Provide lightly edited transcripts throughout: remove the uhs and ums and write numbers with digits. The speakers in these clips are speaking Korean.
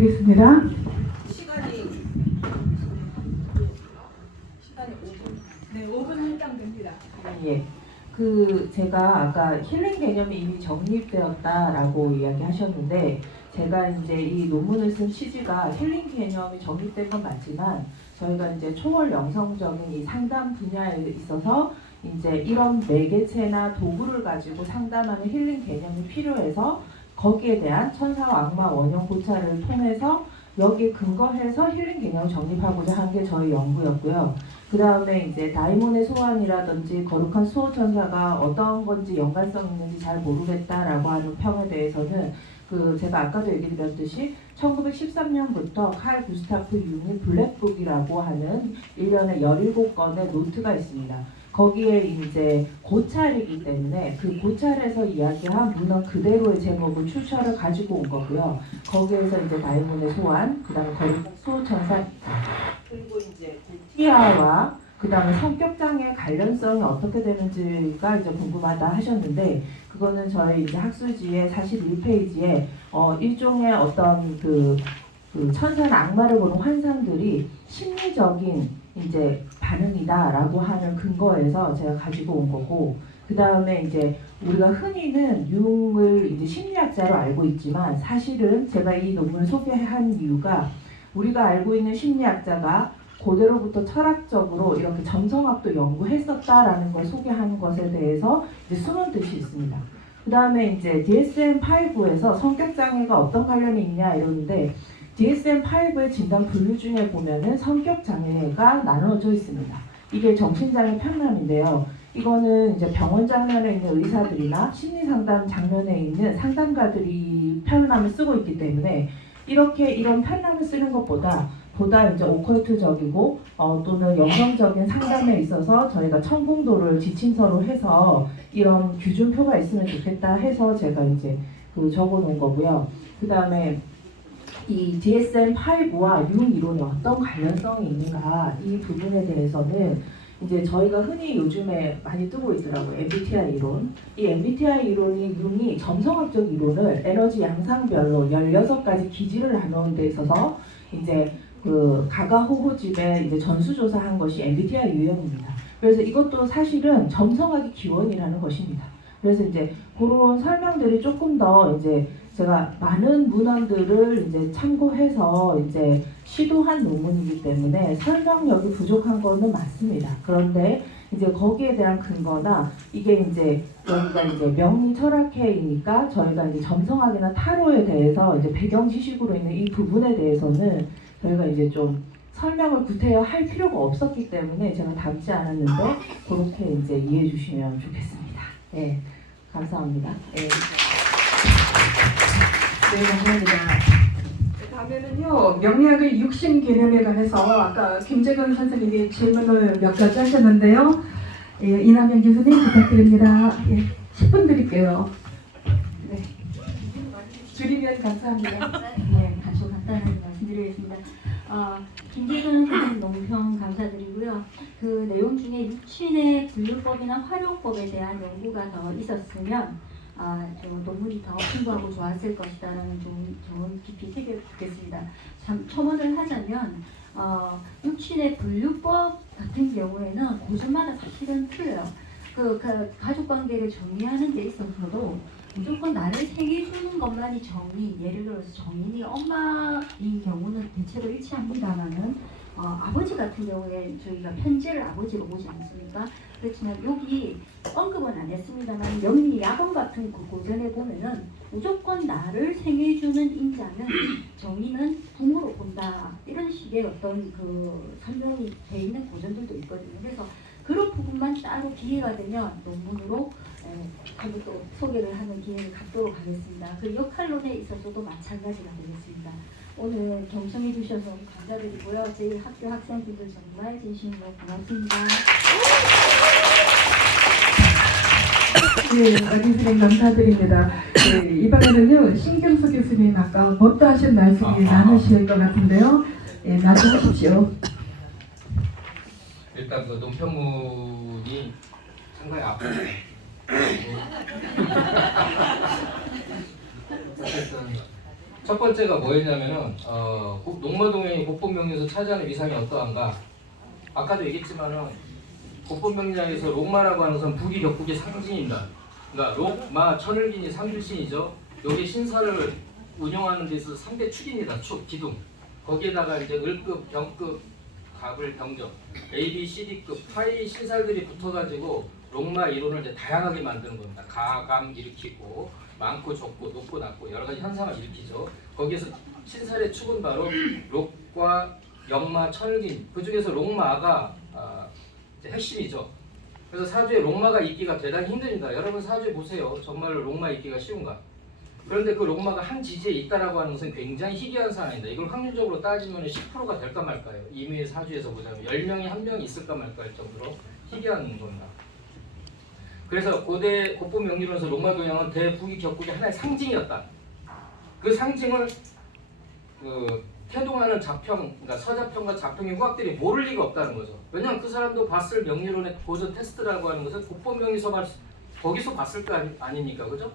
부탁드리겠습니다. 시간이 5분. 네, 5분 할당됩니다. 예. 제가 아까 힐링 개념이 이미 정립되었다라고 이야기하셨는데, 제가 이제 이 논문을 쓴 취지가 힐링 개념이 정립된 건 맞지만, 저희가 이제 초월 영성적인 이 상담 분야에 있어서 이제 이런 매개체나 도구를 가지고 상담하는 힐링 개념이 필요해서 거기에 대한 천사와 악마 원형 고찰을 통해서 여기에 근거해서 힐링 개념을 정립하고자 한 게 저희 연구였고요. 그 다음에 이제 다이몬의 소환이라든지 거룩한 수호천사가 어떤 건지 연관성 있는지 잘 모르겠다라고 하는 평에 대해서는 제가 아까도 얘기 드렸듯이 1913년부터 칼 구스타프 융이 블랙북이라고 하는 1년에 17건의 노트가 있습니다. 거기에 이제 고찰이기 때문에 그 고찰에서 이야기한 문헌 그대로의 제목을 출처를 가지고 온 거고요. 거기에서 이제 다이몬의 소환, 그 다음에 거룩한 수호천사, 그리고 이제 티아와 그 다음에 성격장애 관련성이 어떻게 되는지가 이제 궁금하다 하셨는데, 그거는 저희 이제 학술지의 41페이지에 일종의 어떤 그 천사나 악마를 보는 환상들이 심리적인 이제 반응이다라고 하는 근거에서 제가 가지고 온 거고, 그 다음에 이제 우리가 흔히는 융을 이제 심리학자로 알고 있지만, 사실은 제가 이 논문을 소개한 이유가 우리가 알고 있는 심리학자가 고대로부터 철학적으로 이렇게 점성학도 연구했었다라는 걸 소개하는 것에 대해서 이제 숨은 뜻이 있습니다. 그 다음에 이제 DSM-5에서 성격장애가 어떤 관련이 있냐 이러는데, DSM-5의 진단 분류 중에 보면은 성격장애가 나누어져 있습니다. 이게 정신장애 편람인데요. 이거는 이제 병원 장면에 있는 의사들이나 심리상담 장면에 있는 상담가들이 편람을 쓰고 있기 때문에, 이런 편람을 쓰는 것보다 이제 오컬트적이고 또는 영성적인 상담에 있어서 저희가 천공도를 지침서로 해서 이런 규준표가 있으면 좋겠다 해서 제가 이제 적어 놓은 거고요. 그 다음에 이 DSM-5와 융 이론이 어떤 관련성이 있는가, 이 부분에 대해서는 이제 저희가 흔히 요즘에 많이 뜨고 있더라고요. MBTI 이론. 이 MBTI 이론이 융이 점성학적 이론을 에너지 양상별로 16가지 기질을 나누는 데 있어서 이제 가가호호집에 이제 전수조사한 것이 MBTI 유형입니다. 그래서 이것도 사실은 점성학의 기원이라는 것입니다. 그래서 이제 그런 설명들이 조금 더 이제 제가 많은 문헌들을 이제 참고해서 이제 시도한 논문이기 때문에 설명력이 부족한 거는 맞습니다. 그런데 이제 거기에 대한 근거나 이게 이제 여기가 이제 명리 철학회이니까 저희가 이제 점성학이나 타로에 대해서 이제 배경 지식으로 있는 이 부분에 대해서는 저희가 이제 좀 설명을 구태여 할 필요가 없었기 때문에 제가 담지 않았는데, 그렇게 이제 이해해 주시면 좋겠습니다. 네, 감사합니다. 네. 네, 감사합니다. 다음에는요, 명리학의 육신 개념에 관해서 아까 김재근 선생님이 질문을 몇 가지 하셨는데요. 예, 이남현 교수님 부탁드립니다. 예, 10분 드릴게요. 네. 줄이면 감사합니다. 네, 다시 간단하게 말씀드리겠습니다. 김재근 선생님 논평 감사드리고요. 그 내용 중에 육신의 분류법이나 활용법에 대한 연구가 더 있었으면 좀 논문이 더 풍부하고 좋았을 것이다라는 좋은 깊이 새겨 듣겠습니다. 첨언을 하자면 육신의 분류법 같은 경우에는 고전마다 사실은 틀려요. 가족관계를 정의하는 데 있어서도 무조건 나를 생겨주는 것만이 정의, 예를 들어서 정인이 엄마인 경우는 대체로 일치합니다만은 아버지 같은 경우에 저희가 편지를 아버지로 보지 않습니까? 그렇지만 여기 언급은 안 했습니다만 명리 야건 같은 고전에 보면은 무조건 나를 생해주는 인자는 정의는 부모로 본다, 이런 식의 어떤 설명이 돼 있는 고전들도 있거든요. 그래서 그런 부분만 따로 기회가 되면 논문으로 한번 또 소개를 하는 기회를 갖도록 하겠습니다. 그 역할론에 있어서도 마찬가지가 되겠습니다. 오늘 경청해 주셔서 감사드리고요. 저희 학교 학생분들 정말 진심으로 고맙습니다. 네, 마진 선생님 감사드립니다. 네, 이번에는요, 신경수 교수님 아까 못다 하신 말씀이 나누실 것 같은데요. 네, 말씀하십시오. 일단 논평문이 상당히 아프네. 어쨌든 첫 번째가 뭐였냐면은 농마동양이 곡본명리에서 차지하는 위상이 어떠한가. 아까도 얘기했지만은 곡본명리에서 록마라고 하는 것은 북이 격국의 상징입니다. 그러니까 록마 천을긴이 삼길신이죠. 여기 신사를 운영하는 데 있어서 3대 축입니다. 축, 기둥. 거기에다가 이제 을급, 병급, 갑을, 병적, A, B, C, D급 파이 신살들이 붙어가지고 록마 이론을 이제 다양하게 만드는 겁니다. 가감 일으키고 많고 적고 높고 낮고 여러 가지 현상을 일으키죠. 거기에서 신살의 축은 바로 록과 역마, 천을긴. 그 중에서 록마가 이제 핵심이죠. 그래서 사주에 록마가 있기가 대단히 힘듭니다. 여러분 사주에 보세요. 정말로 록마 있기가 쉬운가? 그런데 그 록마가 한 지지에 있다라고 하는 것은 굉장히 희귀한 사안입니다. 이걸 확률적으로 따지면 10%가 될까 말까요? 이미의 사주에서 보자면 10명이 1명 있을까 말까 할 정도로 희귀한 겁니다. 그래서 고대 곡본 명리론에서 록마 동양은 대북이 격국의 하나의 상징이었다. 그 상징을 태동하는 자평, 그러니까 서자평과 자평의 후학들이 모를 리가 없다는 거죠. 왜냐하면 그 사람도 봤을 명리론의 고전 테스트라고 하는 것은 곡본 명리서 거기서 봤을 거 아닙니까, 그죠?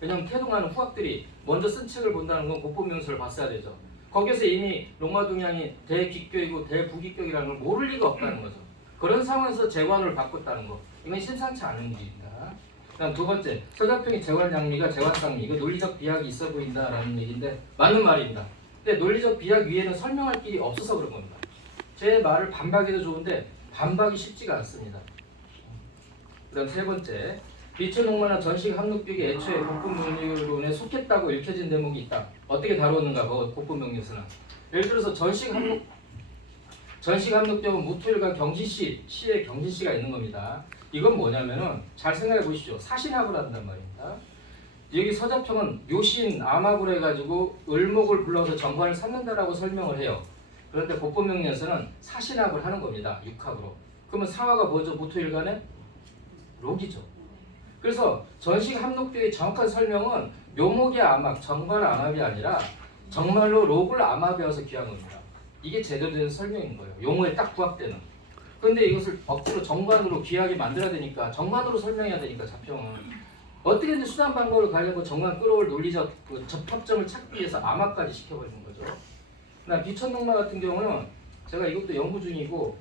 왜냐하면 태동하는 후학들이 먼저 쓴 책을 본다는 건 곡본 명리서를 봤어야 되죠. 거기서 이미 록마 동양이 대귀격이고 대북이격이라는 걸 모를 리가 없다는 거죠. 그런 상황에서 재관을 바꿨다는 거, 이건 심상치 않은 일입니다. 그다음 두 번째, 서자평의 재관양미가 재관상미, 이거 논리적 비약이 있어 보인다라는 얘기인데 맞는 말입니다. 근데 논리적 비약 위에는 설명할 길이 없어서 그런 겁니다. 제 말을 반박해도 좋은데 반박이 쉽지가 않습니다. 그다음 세 번째, 비천옥마나 전식 함록비에 애초에 곡본명리론에 속했다고 읽혀진 대목이 있다. 어떻게 다루었는가 곡본명리에서는. 예를 들어서 전식 함록벽은 무토일과 경신씨, 시에 경신씨가 있는 겁니다. 이건 뭐냐면은 잘 생각해 보십시오. 사신합을 한단 말입니다. 여기 서자평은 묘신 암합을 해가지고 을목을 불러서 정관을 삼는다라고 설명을 해요. 그런데 곡본명리에서는 사신합을 하는 겁니다. 육합으로. 그러면 사화가 뭐죠? 무토일간의 록이죠. 그래서 전식 함록비의 정확한 설명은 묘목의 암합, 정관 암합이 아니라 정말로 록을 암합이어서 귀한 겁니다. 이게 제대로 된 설명인 거예요. 용어에 딱 부합되는. 그런데 이것을 억지로 정관으로 귀하게 만들어야 되니까 정관으로 설명해야 되니까 자평은 어떻게든 수단 방법을 가지고 정관 끌어올 논리적 접합점을 찾기 위해서 암합까지 시켜버리는 거죠. 그다음 비천동마 같은 경우는 제가 이것도 연구 중이고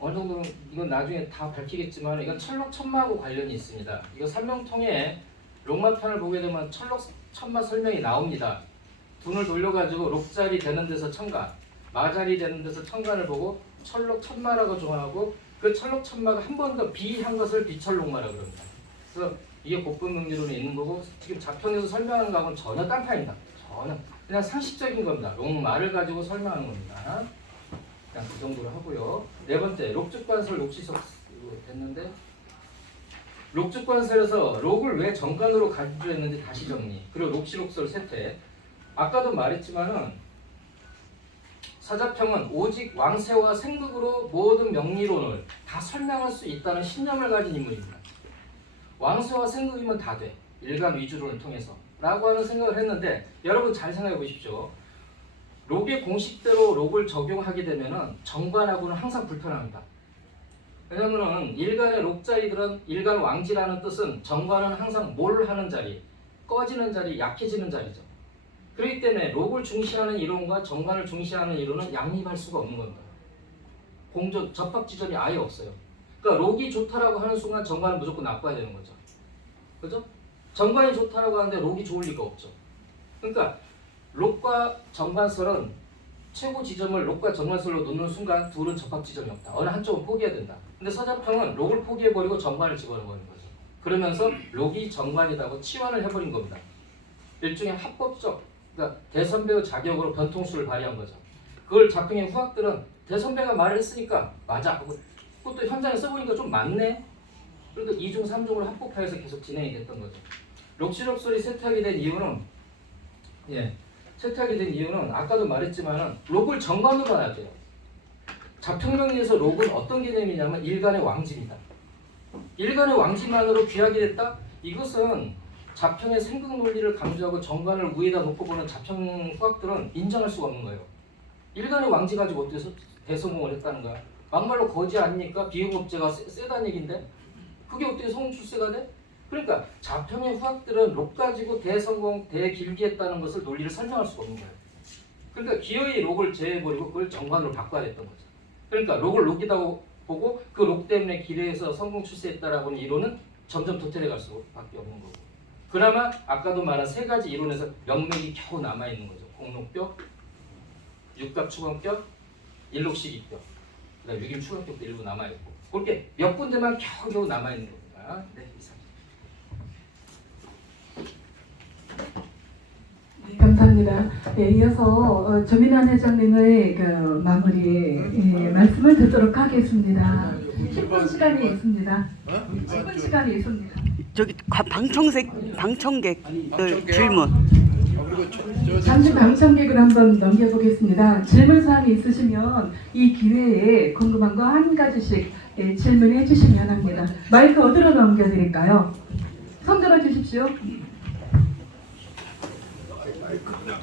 어느 정도 이건 나중에 다 밝히겠지만 이건 철록천마하고 관련이 있습니다. 이거 삼명통에 록마편을 보게 되면 철록천마 설명이 나옵니다. 눈을 돌려가지고 록자리 되는 데서 천간, 마자리 되는 데서 천간을 보고 철록천마라고 정하고 그 철록천마가 한 번 더 비한 것을 비철록마라고 그럽니다. 그래서 이게 곡본명리론에 있는 거고 지금 자평에서 설명하는 거하고는 전혀 딴판이다. 전혀 그냥 상식적인 겁니다. 록마를 가지고 설명하는 겁니다. 그냥 그 정도로 하고요. 네 번째, 록죽관설, 록시석 됐는데 록죽관설에서 록을 왜 정관으로 간주했는지 다시 정리. 그리고 록시록설 세태. 아까도 말했지만은 서자평은 오직 왕세와 생극으로 모든 명리론을 다 설명할 수 있다는 신념을 가진 인물입니다. 왕세와 생극이면 다 돼. 일간 위주론을 통해서. 라고 하는 생각을 했는데 여러분 잘 생각해 보십시오. 록의 공식대로 록을 적용하게 되면은 정관하고는 항상 불편합니다. 왜냐면은 일간의 록자리들은 일간 왕지라는 뜻은 정관은 항상 뭘 하는 자리, 꺼지는 자리, 약해지는 자리죠. 그렇기 때문에 록을 중시하는 이론과 정관을 중시하는 이론은 양립할 수가 없는 겁니다. 공존, 접합 지점이 아예 없어요. 그러니까 록이 좋다라고 하는 순간 정관은 무조건 나빠야 되는 거죠. 그죠? 정관이 좋다라고 하는데 록이 좋을 리가 없죠. 그러니까 록과 정관설은 최고 지점을 록과 정관설로 놓는 순간 둘은 접합 지점이 없다. 어느 한쪽은 포기해야 된다. 근데 서자평은 록을 포기해버리고 정관을 집어넣어버린 거죠. 그러면서 록이 정관이라고 치환을 해버린 겁니다. 일종의 합법적, 그러니까 대선배의 자격으로 변통수를 발휘한 거죠. 그걸 자평의 후학들은 대선배가 말을 했으니까 맞아 하고 그것도 현장에 써보니까 좀 맞네. 그래도 2중 3중으로 합법화해서 계속 진행이 됐던 거죠. 록시록설이 세탁이 된 이유는 세탁이 된 이유는 아까도 말했지만은 록을 정관으로 봐야 돼요. 자평명리에서 록은 어떤 개념이냐면 일간의 왕지입니다. 일간의 왕지만으로 귀하게 됐다? 이것은 자평의 생극 논리를 강조하고 정관을 위에다 놓고 보는 자평 후학들은 인정할 수가 없는 거예요. 일간의 왕지 가지고 어떻게 대성공을 했다는 거야? 막말로 거지 아닙니까? 비유법제가 세다는 얘기인데 그게 어떻게 성공 출세가 돼? 그러니까 자평의 후학들은 록 가지고 대성공, 대길기했다는 것을 논리를 설명할 수가 없는 거예요. 그러니까 기어이 록을 제해버리고 그걸 정관으로 바꿔야 됐던 거죠. 그러니까 록을 록이라고 보고 그 록 때문에 기뢰에서 성공 출세했다라고 하는 이론은 점점 도태돼 갈 수밖에 없는 거고. 그나마 아까도 말한 세 가지 이론에서 명맥이 겨우 남아있는 거죠. 공록뼈, 육갑 추건뼈, 일록시기뼈, 그다음에 유김 추건뼈도 일부 남아있고 그렇게 몇 군데만 겨우겨우 남아있는 겁니다. 네, 이상. 감사합니다. 예, 이어서 조민환 회장님의 그 마무리 말씀을 듣도록 하겠습니다. 10분 시간이 있습니다. 10분 시간이 있습니다. 저기 방청객들 질문. 잠시 방청객으로 한번 넘겨보겠습니다. 질문 사항이 있으시면 이 기회에 궁금한 거 한 가지씩 질문해 주시면 합니다. 마이크 어디로 넘겨드릴까요? 손 들어 주십시오. 아이고야.